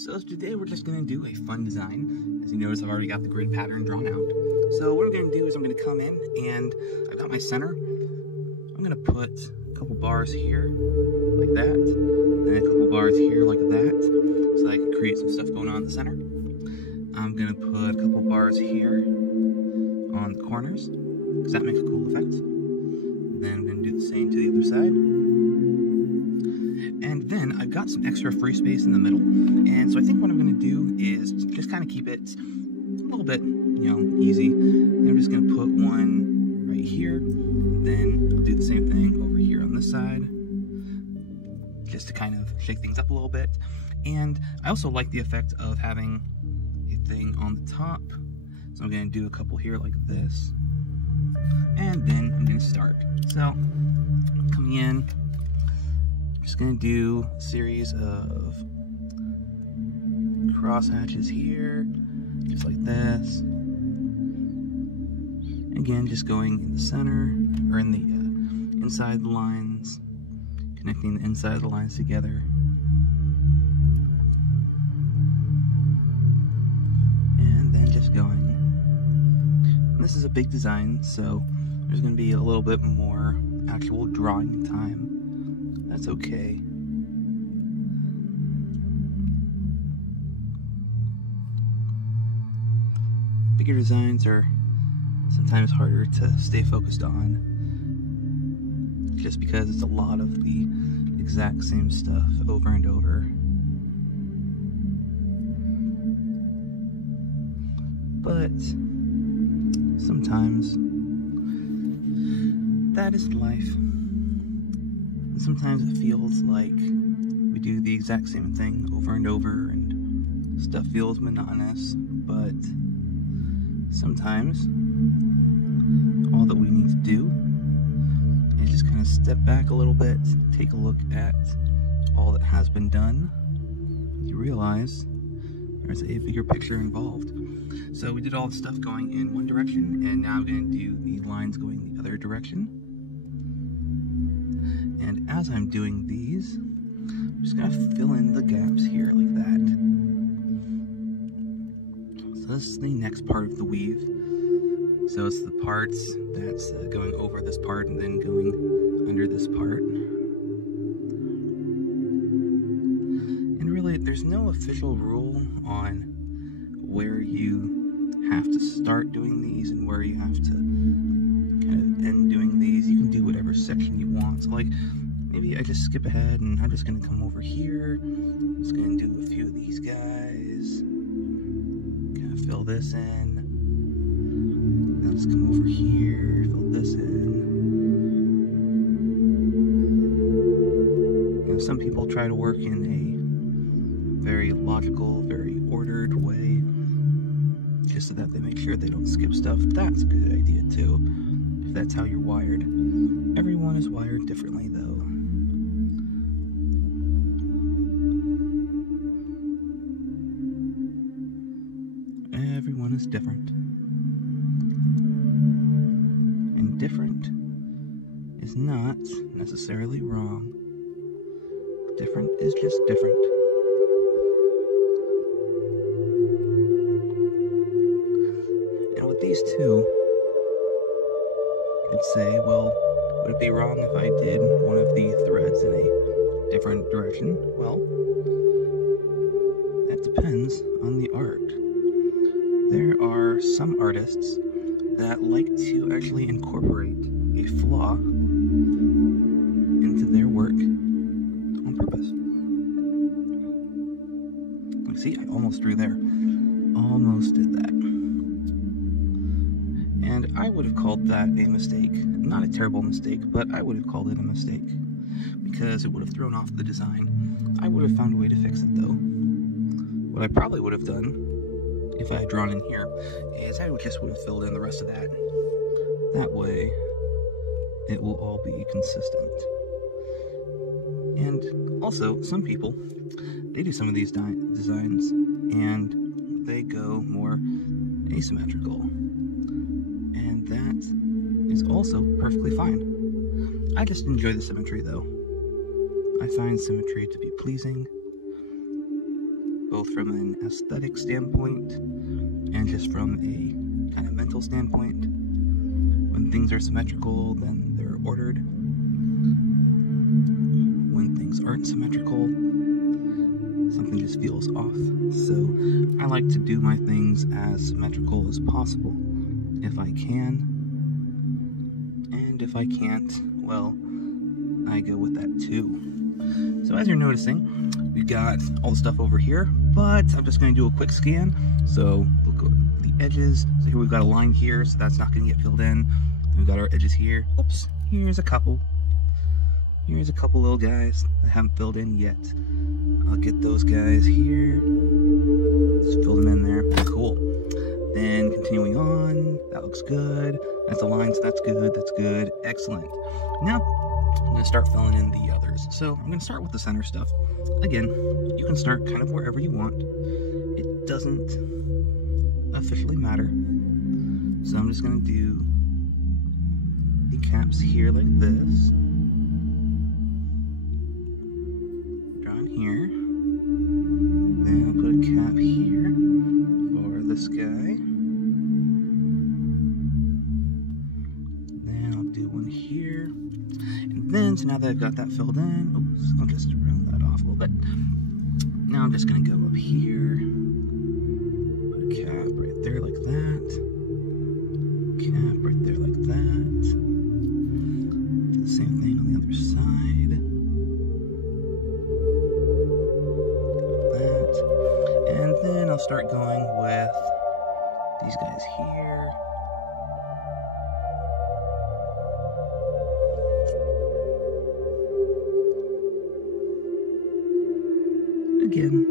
So today we're just going to do a fun design. As you notice, I've already got the grid pattern drawn out. So what I'm going to do is I'm going to come in and I've got my center. I'm going to put a couple bars here like that, and a couple bars here like that, so that I can create some stuff going on in the center. I'm going to put a couple bars here on the corners, because that makes a cool effect. Then I'm going to do the same to the other side. And then I've got some extra free space in the middle, and so I think what I'm going to do is just kind of keep it a little bit, easy. And I'm just going to put one right here, then I'll do the same thing over here on this side, just to kind of shake things up a little bit. And I also like the effect of having a thing on the top, so I'm going to do a couple here like this, and then I'm going to start. So, coming in, just going to do a series of cross hatches here, just like this. Again, just going in the center, or in the inside the lines, connecting the inside of the lines together. And then just going. And this is a big design, so there's going to be a little bit more actual drawing time. That's okay. Bigger designs are sometimes harder to stay focused on, just because it's a lot of the exact same stuff over and over. But sometimes that is life. Sometimes it feels like we do the exact same thing over and over and stuff feels monotonous, but sometimes all that we need to do is just kind of step back a little bit, take a look at all that has been done. You realize there's a bigger picture involved. So we did all the stuff going in one direction, and now I'm going to do the lines going the other direction. And as I'm doing these, I'm just going to fill in the gaps here like that. So this is the next part of the weave. So it's the parts that's going over this part and then going under this part. And really, there's no official rule on where you have to start doing these and where you have to kind of end doing these. You can do whatever section you want. So like, maybe I just skip ahead and I'm just going to come over here. I'm just going to do a few of these guys. Kind of fill this in. Then just come over here, fill this in. Some people try to work in a very logical, very ordered way, just so that they make sure they don't skip stuff. That's a good idea too, if that's how you're wired. Everyone is wired differently though. Everyone is different. And different is not necessarily wrong. Different is just different. And with these two, you could say, well, would it be wrong if I did one of the threads in a different direction? Well, that depends on the art. There are some artists that like to actually incorporate a flaw into their work on purpose. See, I almost drew there. Almost did that. And I would have called that a mistake. Not a terrible mistake, but I would have called it a mistake, because it would have thrown off the design. I would have found a way to fix it though. What I probably would have done, if I had drawn in here, is I would have filled in the rest of that. That way, it will all be consistent. And also, some people, they do some of these designs, and they go more asymmetrical. And that is also perfectly fine. I just enjoy the symmetry though. I find symmetry to be pleasing. both from an aesthetic standpoint and just from a kind of mental standpoint. When things are symmetrical, then they're ordered. When things aren't symmetrical, something just feels off. So I like to do my things as symmetrical as possible if I can. And if I can't, well, I go with that too. So as you're noticing, we've got all the stuff over here, but I'm just going to do a quick scan. So look at the edges. So here we've got a line here, so that's not going to get filled in. We've got our edges here. Oops, here's a couple. Here's a couple little guys that haven't filled in yet. I'll get those guys here. Just fill them in there. Cool. Then continuing on, that looks good. That's a line, so that's good, that's good. Excellent. Now, I'm going to start filling in the others. So I'm going to start with the center stuff. Again, you can start kind of wherever you want. It doesn't officially matter. So I'm just going to do the caps here like this. Draw in here. Then I'll put a cap here for this guy. Then I'll do one here. And then, so now that I've got that filled in, oops, I'll just round that off a little bit. Now I'm just going to go up here, put a cap right there like that, cap right there like that, do the same thing on the other side, like that, and then I'll start going with these guys here. Again,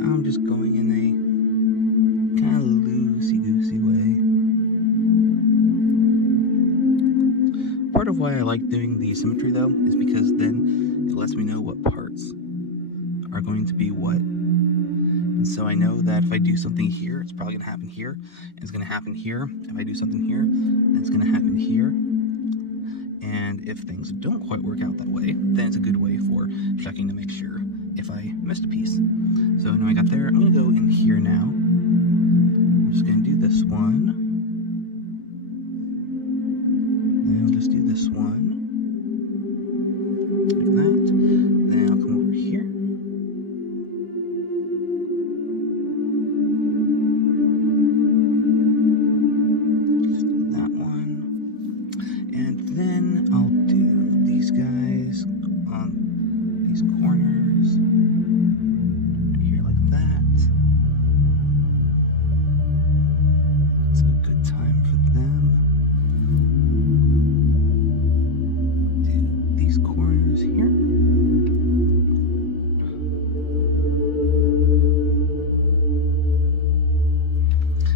I'm just going in a kind of loosey-goosey way. Part of why I like doing the symmetry though is because then it lets me know what parts are going to be what. And so I know that if I do something here, it's probably going to happen here, and it's going to happen here. If I do something here, then it's going to happen here. And if things don't quite work out that way, then it's a good way for checking to make sure if I missed a piece. So now I got there, I'm going to go in here now. I'm just going to do this one. Then I'll just do this one. Like that. Then I'll come over here. Just do that one. And then I'll do these guys on these corners, right here like that. It's a good time for them. Do these corners here.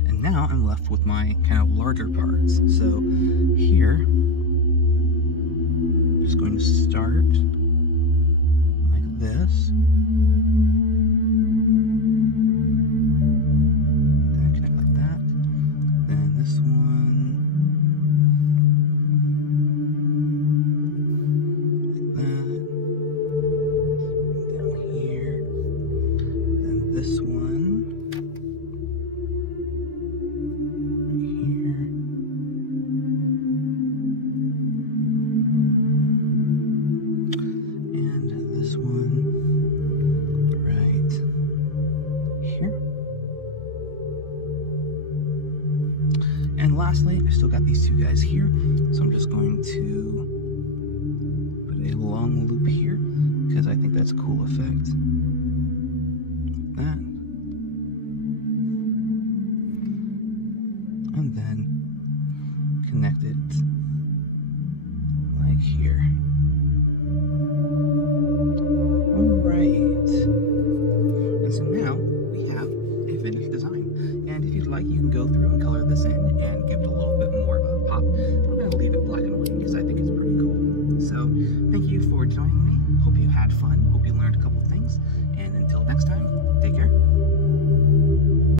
And now I'm left with my kind of larger parts. So here, I'm just going to start like this. Then connect like that. Then this one. Like that. And down here. Then this one. And lastly, I still got these two guys here, so I'm just going to put a long loop here because I think that's a cool effect. Like that.